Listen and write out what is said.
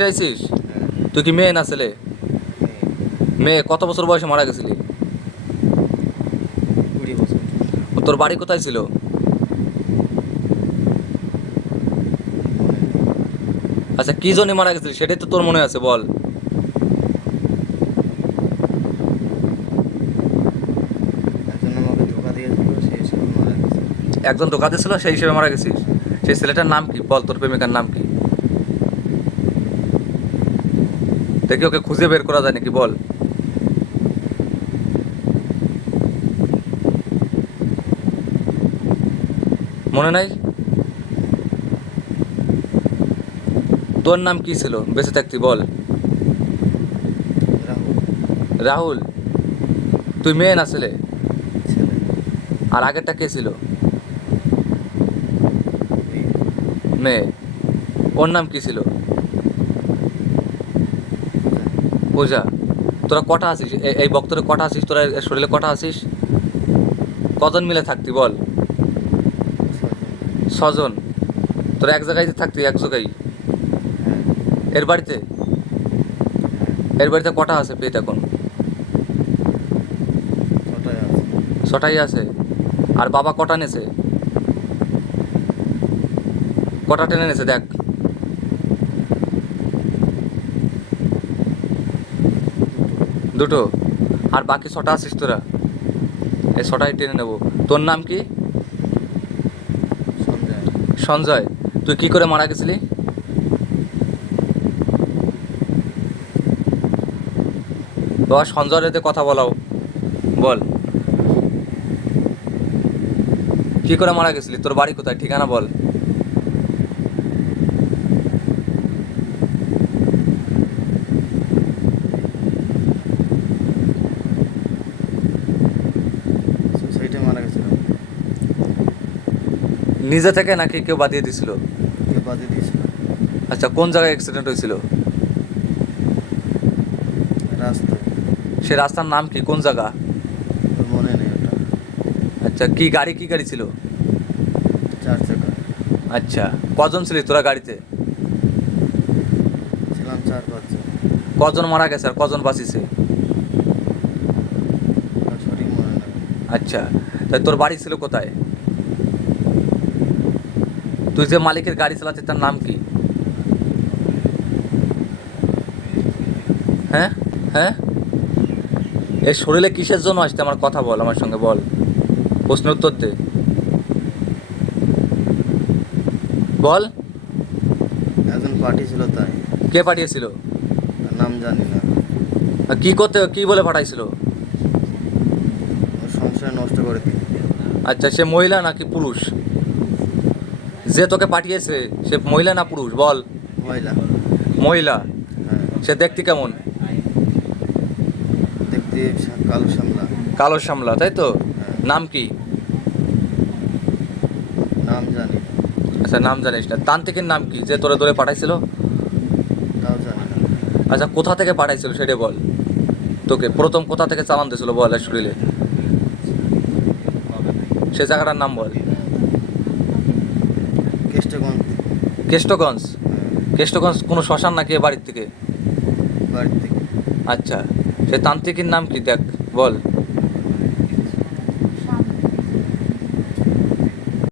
চাইছিস? তুই কি মেয়ে না ছেলে? মেয়ে। কত বছর বয়সে মারা গেছিলি? 20 বছর। তোর বাড়ি কোথায় ছিল? আচ্ছা, কি জন্য মারা গেছিলি সেটাই তো তোর মনে আছে, বল। একজন আমাকে ধোকা দিয়েছিল, সেই হিসেবে মারা গেছে। একজন ধোকা দিয়েছিল, সেই হিসেবে মারা গেছিস? সেই ছেলেটার নাম কি বল, তোর প্রেমিকার নাম কি? দেখি ওকে খুঁজে বের করা যায় নাকি, বল। মনে নাই? তোর নাম কি ছিল বেঁচে থাকতি, বল। রাহুল। রাহুল। তুই মেয়ে না ছেলে? ছেলে। আর আগেরটা কে ছিল? মেয়ে। মেয়ে। ওর নাম কি ছিল? পূজা। তোরা কটা আছিস এই বক্তরে? কটা আছিস তোরা? এর শরীরে কটা আছিস? কজন মিলে থাকতি বল? 6 জন। 6 জন। তোরা এক জায়গায় থাকতি, এক জায়গায়? হ্যাঁ। এর বাড়িতে? এর বাড়িতে কটা আছে পেট এখন? 6টায় আছে। 6টাই আছে। আর বাবা কটা নেছে? কটা টেনে নেছে দেখ। দুটো। আর বাকি 6টা আছিস তোরা? এই 6টাই টেনে নেবো। তোর নাম কি? সঞ্জয়। সঞ্জয়। তুই কি করে মারা গেছিলি? বাবা সঞ্জয়ের এতে কথা বলাও, বল। কি করে মারা গেছিলি? তোর বাড়ি কোথায়? ঠিকানা বল। সুসাইডে মারা গেছিল। নিজে থেকে নাকি কেউ বাদিয়ে দিছিল? কেউ বাদে দিয়েছিল। আচ্ছা, কোন জায়গায় অ্যাক্সিডেন্ট হয়েছিল? রাস্তায়। সে রাস্তার নাম কি? কোন জায়গা? ওর মনে নেই ওটা। আচ্ছা, কি গাড়ি ছিল? 4 চাকা। আচ্ছা, কজন ছিলি তোরা গাড়িতে? ছিলাম 4-5 জন। কজন মারা গেছে আর কজন বাঁচিছে? আর সঠিক মনে নেই। আচ্ছা, তাই তোর বাড়ি ছিল কোথায়? তুই যে মালিকের গাড়ি চালাচ্ছিস তার নাম কি? হ্যাঁ হ্যাঁ। এই শরীরে কিসের জন্য আসতে? আমার কথা বল, আমার সঙ্গে বল, প্রশ্নের উত্তর দে, বল। একজন পার্টি ছিল তাই। কে পাঠিয়েছিল? তার নাম জানি না। আর কি করতে, কি বলে পাঠাইছিল? ওর সংসার নষ্ট করে দিল। আচ্ছা, সে মহিলা নাকি পুরুষ? যে তোকে পাঠিয়েছে সে মহিলা না পুরুষ, বল। মহিলা। মহিলা। হ্যাঁ। সে দেখতে কেমন? দেখতে কালো সামলা। কালো সামলা, তাই তো? হ্যাঁ। নাম কি? নাম জানি না। আচ্ছা, নাম জানিস না। তান্ত্রিকের নাম কি যে তোরে ধরে পাঠাইছিল? তাও জানি না। আচ্ছা, কোথা থেকে পাঠাইছিল সেটা বল। তোকে প্রথম কোথা থেকে চালান দিয়েছিল বল এর শরীরে? সে জায়গাটার নাম বল। কেষ্টগঞ্জ। কেষ্টগঞ্জ। হ্যাঁ। কেষ্টগঞ্জ কোনো শ্মশান নাকি এ বাড়ির থেকে? বাড়ির থেকে। আচ্ছা, সে তান্ত্রিকের নাম কি দেখ, বল।